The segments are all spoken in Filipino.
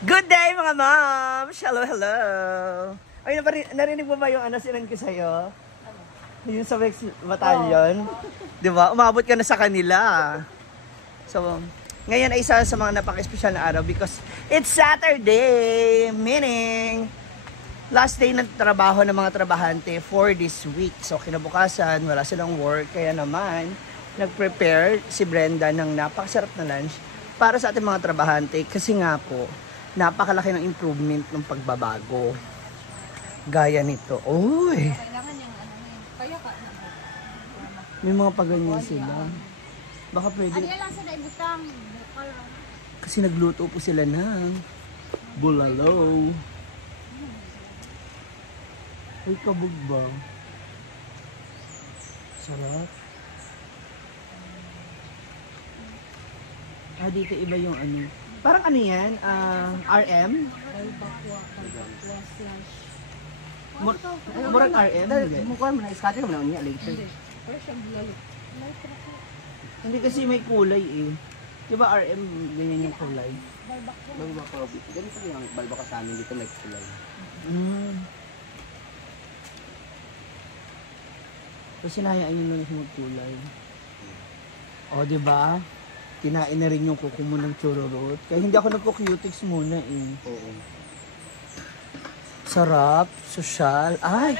Good day mga moms! Hello, hello! Ay, narinig mo ba yung sinan ko sa'yo? Yung sa Wex Battalion? Di ba? Umabot ka na sa kanila. So, ngayon ay isa sa mga napaka-espesyal na araw because it's Saturday! Meaning, last day ng trabaho ng mga trabahante for this week. So, kinabukasan, wala silang work. Kaya naman, nag-prepare si Brenda ng napakasarap na lunch para sa ating mga trabahante. Kasi nga po, napakalaki ng improvement ng pagbabago. Gaya nito. Uy! May mga paganyan sila. Baka pwede. Kasi nagluto po sila ng bulalo. Ay, kabog ba? Sarap. Dito iba yung ano. Parang ano yan? RM? Murang RM? Mukha mo na iskate mo na niya later. Hindi kasi may kulay eh. Diba RM, ganyan yung kulay? Balbaka. Ganito yung balbaka sa amin dito may kulay. Kasi sinayaan yun lang yung kulay. O, diba? Kinain na rin yung kuko mo ng chururot. Kaya hindi ako nagko-cutics muna eh. Oo. Sarap, sosyal. Ay!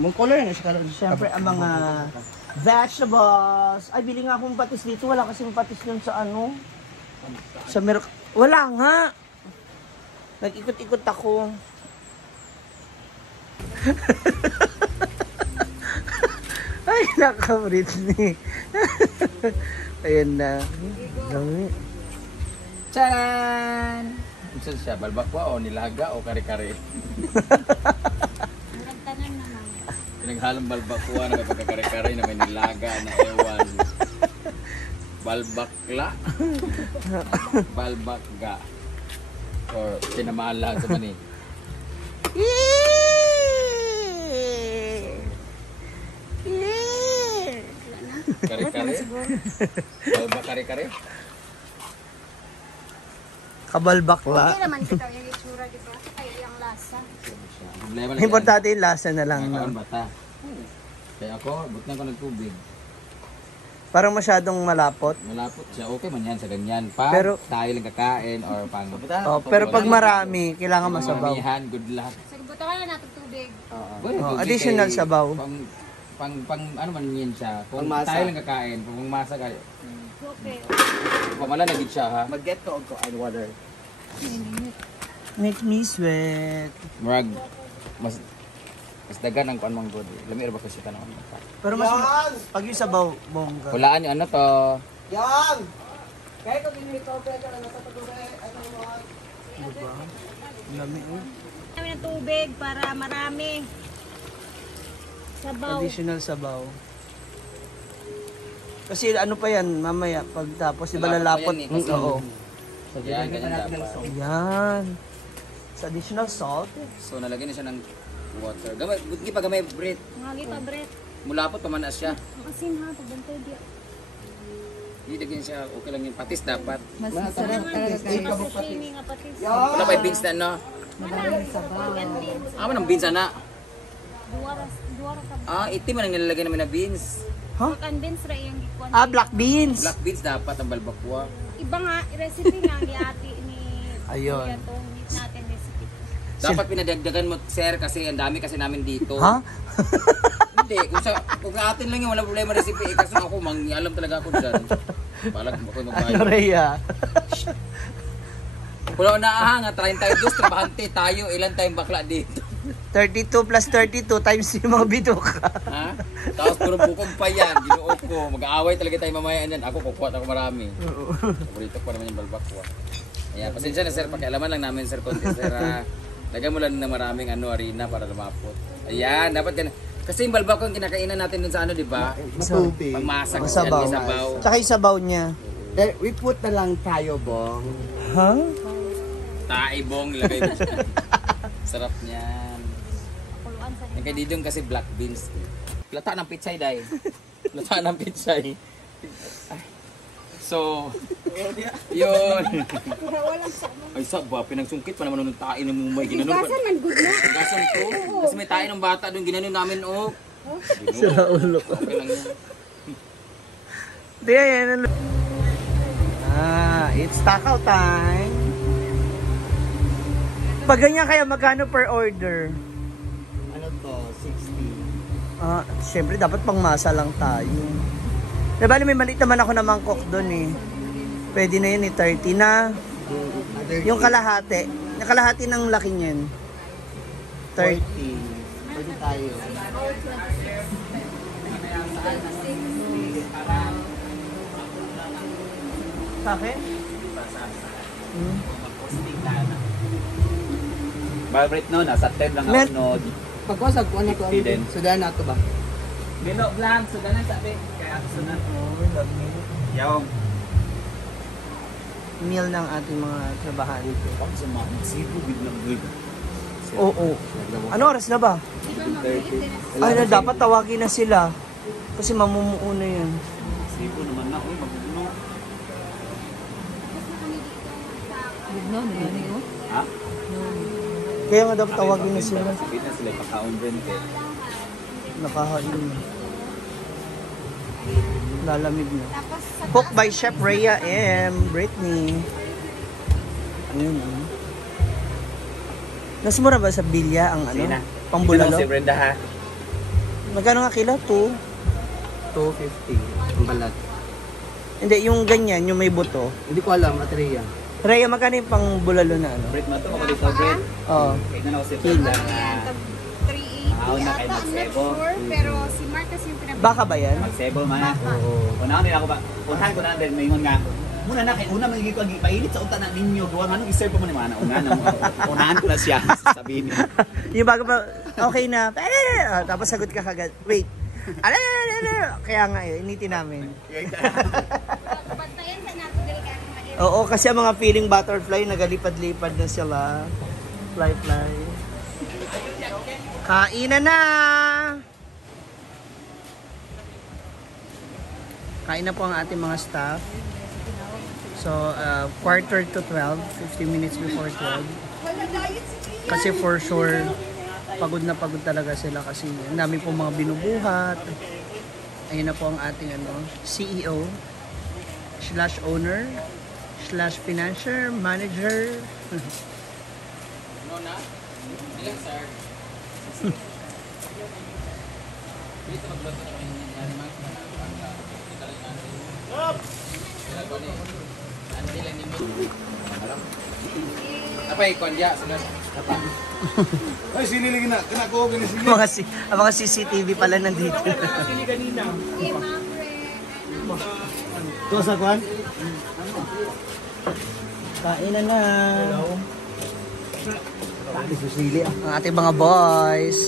Mong color na siya. Siyempre, ang mga vegetables. Ay, bili nga akong patis dito. Wala kasing patis nun sa ano. Sa wala nga. Nag-ikot-ikot ako. Ay, naka-Britney. Ayan na. Dami. Charan! Isa siya, balbakwa o nilaga o kare-kare? Nagtanan naman. Pinaghalong balbakwa na may pagkakare-kare na may nilaga na ewan. Balbakla? Balbakga. Or pinamahal sa mani. Kare-kare? Balbak kare-kare? Kabalbakla. Okay naman kita yung itsura, di ba? Ay, yung lasa. Importante yung lasa na lang. Nakaon No? bata. Kaya ako, butnan ko ng tubig. Parang masyadong malapot. Malapot siya. Okay man yan sa ganyan. Pag Pero- tayo lang kakain or pang... Oh, pero pag marami, kailangan masabaw. Maramihan, good luck. Sige, buta ka na natin tubig. Oh, additional sabaw. Pang ano man yan siya. Kung Pangmasa. tayo lang kakain, kung masa ka, Okay. pamala na gid siya ha. Mag-get ko and water. Make me sweat. Murag, mas dagan ang kuan mong good. Lamir ba kasi ka naman. Pero mas pag yung sabaw, bongga. Hulaan yung ano to. Yan! Kaya ko din ito, pero nasa patuloy, ano mo? Diba? Lami oh. Kami ng tubig para marami. Sabaw. Additional sabaw. Kasi ano pa yan, mamaya, pagtapos, di ba Lalapot lalapot? pa yan eh, kasi- Oo. Yan, ganyan dapat. Yan. Sa additional salt. So nalagyan na siya ng water. Gamay, buti pa gamay Brit. Ngagi pa, Brett. Mulapot pa man na siya. Ang asin ha, pagbantay diya. Hindi lagyan siya, okay lang yung patis dapat. Mas masarap talaga kayo. Sashimi nga patis. Wala pa yung beans na no? Ah, manang beans na. Duwara ka. Itim man ang nilalagay namin na beans. Convince ra yung gikuan. Black beans. Black beans dapat ang balbakwa. Iba nga, recipe nga ni ate ni Ayun. Kuya to. Meet natin recipe. Dapat pinadagdagan mo sir kasi ang dami kasi namin dito. Ha? Hindi, kung sa atin lang yung wala problema recipe. Kasi ako, alam talaga ako dyan. Balag mo ko Ano, magbayo. Rhea? Wala ko naahanga, 32, trabahante tayo. Ilan tayong bakla dito? 32 plus 32 times yung mga bituka. Ha? Tapos puro bukog pa yan. Ginuo ko. Mag-aaway talaga tayo mamaya yan. Ako, kukuha ako marami. Paborito ko naman yung balbakwa. Ayan, pasensya na sir. Pakialaman lang namin sir. Konti sir. Lagyan mo lang na maraming harina para lumapot. Ayan, dapat ganun. Kasi yung balbakwa yung kinakainan natin dun sa ano, di ba? Matubig. Pangmasag yan, Masabaw. may sabaw. Tsaka yung sabaw niya. We put na lang tayo, Bong. Ha? Taibong lagay mo siya. Sarap niyan. Pakuluan sa Yung kay Didong kasi black beans. Lata ng pitsay, day. Lata ng pitsay. Ay. So, yun. Ay, ba, pinagsungkit pa naman ng tae ng mumay. Ginanon pa. Gasan man good na. Gasan to. Kasi may tae ng bata doon, ginanon namin, oh. Sira ulo ko. Okay lang yan. Di, yan. It's taco time. Pag ganyan kaya, magkano per order? Ano to? 60. Siyempre, dapat pangmasa lang tayo. Diba, may maliit naman ako na mangkok doon eh. Pwede na yun eh, 30 na. Yung kalahati. Yung kalahati ng laki niyan. 30. 40. Pwede tayo. Sa akin? Favorite no, nasa 10 lang Met- ako nod. Pagkasag ko ano to? Hidden. Sudan na to ba? Dino vlog, so ganun sabi. Kaya ako sunod. Yaw. Meal ng ating mga trabahan. Pag sa mga sibo, biglang good. Oo. Ano oras na ba? 30. Ay, na dapat tawagin na sila. Kasi mamumuo na yan. Sibo naman na. Uy, magugulo. Ha? Kaya nga dapat tawagin na sila. Sakit na sila pagkaon din. Nakahain na. Lalamig na. Tapos sa Cook by Chef Rhea M. Brittany. Ayun. Nasmura ba sa bilya ang ano? Sina? Pambulalo? Si Brenda ha? Magkano nga kilo? 2? 250. Ang balat. Hindi, yung ganyan, yung may buto. Hindi ko alam, Atreya. Rhea, magkano yung pang bulalo na ano? Bread mo to, ako dito bread. Oo. Kaya na ako si Brenda yan, na tag 380 Ahon na ata, kay I'm not Magsebo. sure. Pero si Marcus yung pinag- Baka ba yan? magsebo man. Baka. Unahan nila ako ba? Unahan ko na din, mayingon nga. Muna na, kay una magiging ko painit sa unta na ninyo. Gawa nga nung iserve pa mo naman. Unahan ko na siya. Sabihin niya. Yung bago pa, okay na. Tapos sagot ka kagad. Wait. Kaya nga yun, initin namin. Bantayan sa nato dili ka ma- Oo, kasi ang mga feeling butterfly, nagalipad-lipad na sila. Fly. Kainan na! Kain na po ang ating mga staff. So, quarter to 12, 15 minutes before 12. Kasi for sure, pagod na pagod talaga sila kasi ang dami po mga binubuhat. Ayun na po ang ating CEO / owner / financier, manager. Ano na? Ilang sir? Dito magluto na kami ng animal. Apa ikon dia sunod. Ay, siniligin na. Kena ko, ginisili. Ang mga CCTV pala nandito. Eh, Ito sa kwan? Kainan na. Pati susili ah. Ang ating mga boys.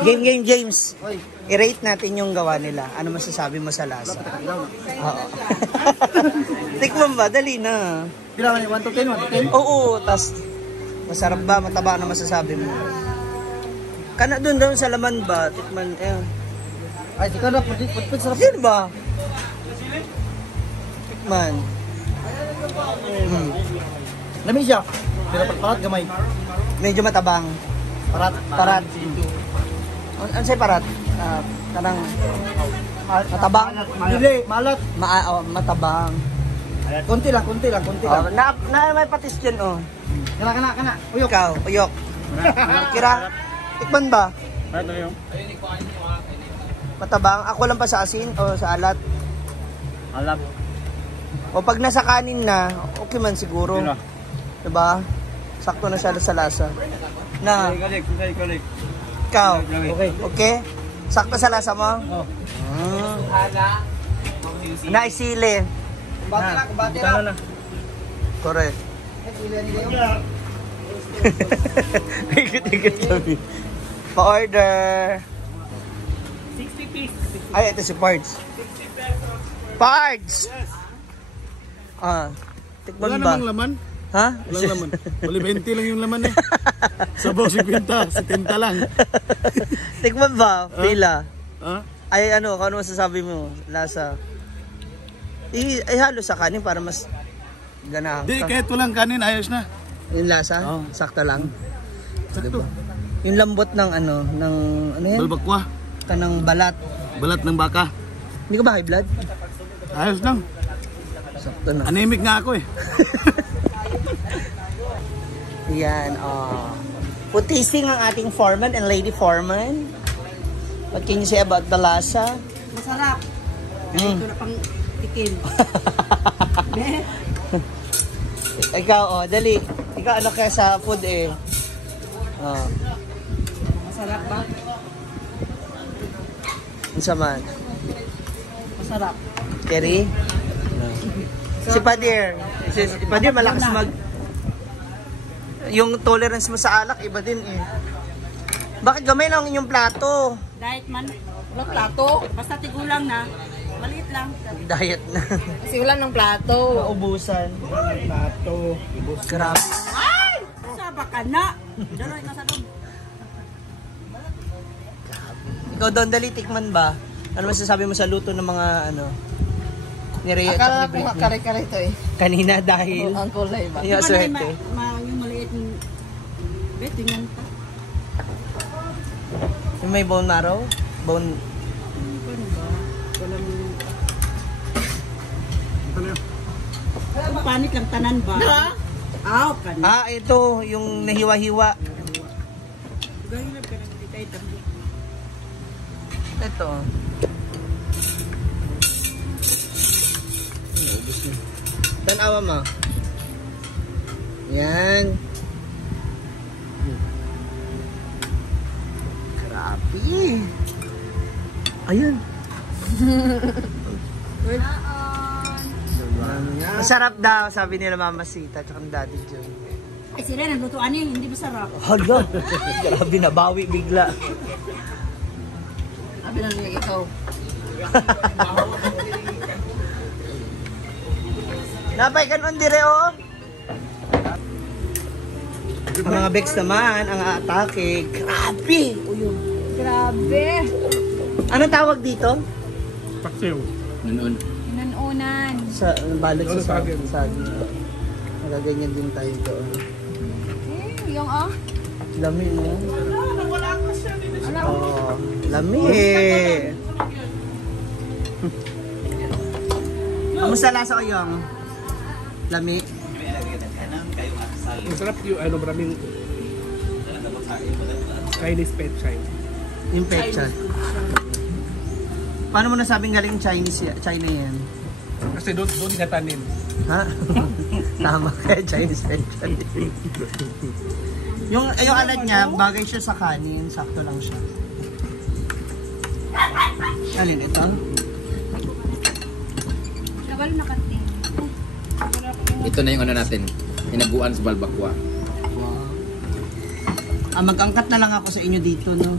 Game James. I-rate natin yung gawa nila. Ano masasabi mo sa lasa? Oo. Tikman ba? Dali na. Pila man 1 to 10, 1 to 10? Oo, tas masarap ba? Mataba na masasabi mo? Kana doon sa laman ba? Tikman, Ay, tika na, put sarap. Sino ba? Tikman. Lami siya. Pero parat gamay. Medyo matabang. Parat. Ano sa'yo parat? Tarang matabang. Dili, malat. Matabang. Konti lang. Na may patis dyan, oh. Kana. Uyok. Ikaw, uyok. Kira, tikman ba? Ano yung? Matabang. Ako lang pa sa asin o sa alat. Alam. O pag nasa kanin na, okay man siguro. Diba? Sakto na siya sa lasa. Na, Kalik. ikaw, Okay. okay? Sakto sa lasa mo? Oh. Naisili. Kumbati na. Correct. Ikot-ikot kami. Pa-order. 60 piece. Ay, ito si Pards. Pards! Tikman Wala ba? namang laman. Ha? Walang laman. Bali 20 lang yung laman eh. Sabaw 50, 70 lang. Tikman ba? Pila. Ha? Ay, ano masasabi mo? Lasa. ihalo sa kanin para mas ganahan Di, ka. kahit walang kanin, ayos na. Yung lasa, Oo. sakto lang. Sakto. Yung lambot ng ano yan? Balbakwa. Kanang balat. Balat ng baka. Hindi ka ba high blood? Ayos lang. Sakto na. Anemic nga ako eh. Yan, Food tasting ang ating foreman and lady foreman. What can you say about the lasa? Masarap. Mm. Ito na pang tikim. Ikaw, dali. Ikaw ano kaya sa food eh? Masarap ba? Ano sa man? Masarap. Terry? Si Padir. Si Padir malakas mag... Yung tolerance mo sa alak, iba din eh. Bakit gamay lang yung plato? Diet man. Wala plato. Basta tigulang na. Maliit lang. Diet na. Kasi wala ng plato. Maubusan. Plato. Grabe. Ay! Saba ka na. Daloy ka sa doon. Ikaw doon, dali, tikman ba? Ano masasabi mo sa luto ng mga ano? Ni Rhea at Akala ni ko Britney? kare-kare ito eh. Kanina dahil... Ang kulay ba? Yung swerte. Yung maliit yung... Bet, tingnan ka. Yung may bone marrow? Bone... Ano ba? Walang... Ang panit lang tanan ba? Aw, kanin. ito, yung nahiwa-hiwa. Gahilap ka ng ditay tambo. Ito. Tanawa mo. Yan. Grabe. Ayun. Masarap daw, sabi nila Mama Sita at Daddy John. Ay sila, naglutuan niya, hindi masarap. Hala, grabe nabawi bigla. Sabi na niya ikaw. Napay kanon dire oh. Ang mga Bex naman, ang atake. Grabe! Grabe. Anong tawag dito? Paksiw. Noon. Inununan. Sa balot sa Saging. saging. Nagaganyan din tayo doon. Yung Lami mo. Oh, lami. Kamusta lasa ko yung lami? Masarap yung ano, maraming Chinese pet China. Yung pecha. Paano mo nasabing galing China yan? Kasi doon natanin. Ha? Tama kaya Chinese pecha. yung alat niya, bagay siya sa kanin. Sakto lang siya. Alin ito? Nabalo na kantin. Ito na yung ano natin. Hinaguan sa balbakwa. Mag-angkat na lang ako sa inyo dito, no?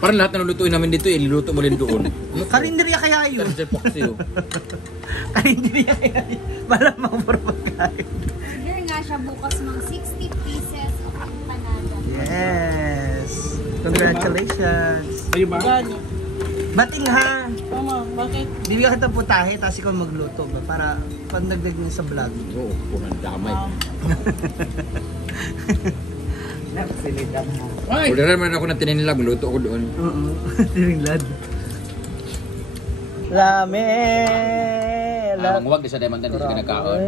Parang lahat na lulutuin namin dito, iluluto mo rin doon. Karinderya kaya yun. Sir Paksiw. Karinderya kaya yun. Malamang for pagkain. Order nga siya bukas mga 60 pieces of empanada. Yes! Congratulations! Ayun ba? Bating ha! Mama, bakit? Bibigyan kita putahe, tapos ikaw magluto ba? Para pandagdag niya sa vlog. Oo, punang damay. Orderan man ako ng tinilag, luto ko doon. Oo. Tinilad. Lame! Ang huwag di sa diamond din sa kinakaon.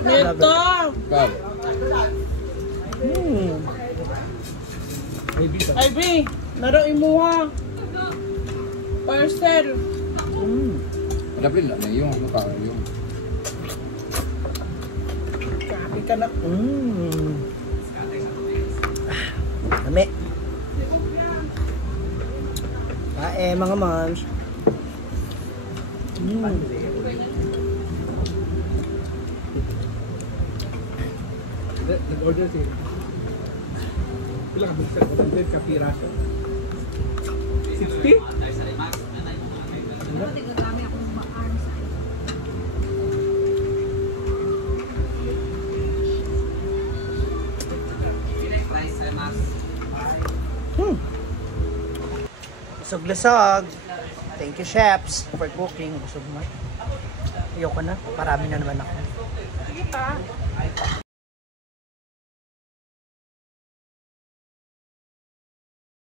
Ito! Ikaw, Ay, B! Naro imuha! Parcel! dapat na yung mukha yung. Sabi ka na. Lame. Mga moms. Nag-order siya. Pila ka buksan ko? 100 ka piraso. 60? Tigagami akong arms. Lasag-lasag. Thank you, chefs, for cooking. Busog na. Ayoko na. Parami na naman ako.